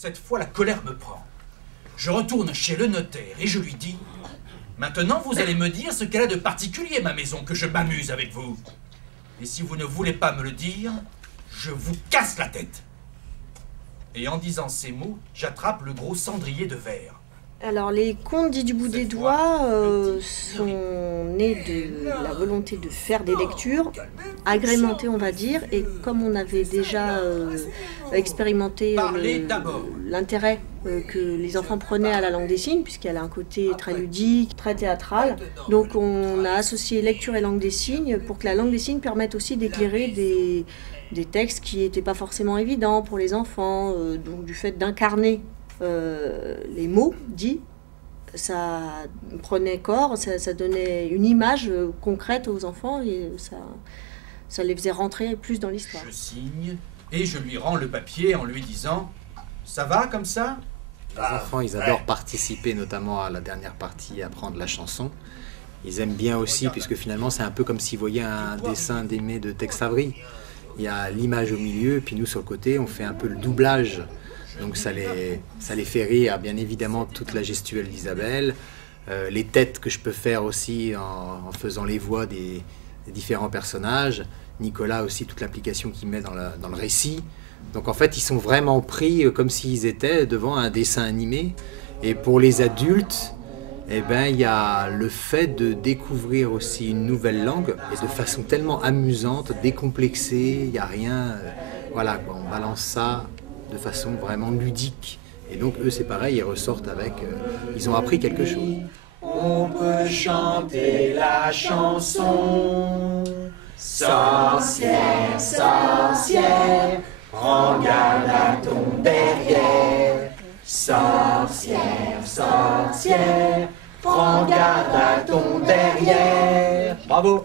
cette fois la colère me prend. Je retourne chez le notaire et je lui dis « Maintenant vous allez me dire ce qu'elle a de particulier ma maison, que je m'amuse avec vous. Et si vous ne voulez pas me le dire, je vous casse la tête. » Et en disant ces mots, j'attrape le gros cendrier de verre. Alors les contes dits du bout des doigts sont nés de la volonté de faire des lectures agrémentées, on va dire, et comme on avait déjà expérimenté l'intérêt que les enfants prenaient à la langue des signes, puisqu'elle a un côté très ludique, très théâtral, donc on a associé lecture et langue des signes pour que la langue des signes permette aussi d'éclairer des textes qui n'étaient pas forcément évidents pour les enfants, donc du fait d'incarner les mots dits, ça prenait corps, ça donnait une image concrète aux enfants et ça les faisait rentrer plus dans l'histoire. Je signe et je lui rends le papier en lui disant « Ça va comme ça ?» Les enfants, ils adorent participer, notamment à la dernière partie, apprendre la chanson. Ils aiment bien aussi, puisque finalement, c'est un peu comme s'ils voyaient un dessin d'Aimé de Tex Avery. Il y a l'image au milieu, puis nous, sur le côté, on fait un peu le doublage. Donc ça les fait rire, bien évidemment, toute la gestuelle d'Isabelle, les têtes que je peux faire aussi en faisant les voix des différents personnages, Nicolas aussi, toute l'application qu'il met dans le récit. Donc en fait, ils sont vraiment pris comme s'ils étaient devant un dessin animé. Et pour les adultes, eh ben, il y a le fait de découvrir aussi une nouvelle langue, et de façon tellement amusante, décomplexée, il n'y a rien, voilà, quoi, on balance ça de façon vraiment ludique. Et donc eux c'est pareil, ils ressortent avec, ils ont appris quelque chose. On peut chanter la chanson. Sorcière, sorcière, prends garde à ton derrière. Sorcière, sorcière, prends garde à ton derrière. Bravo!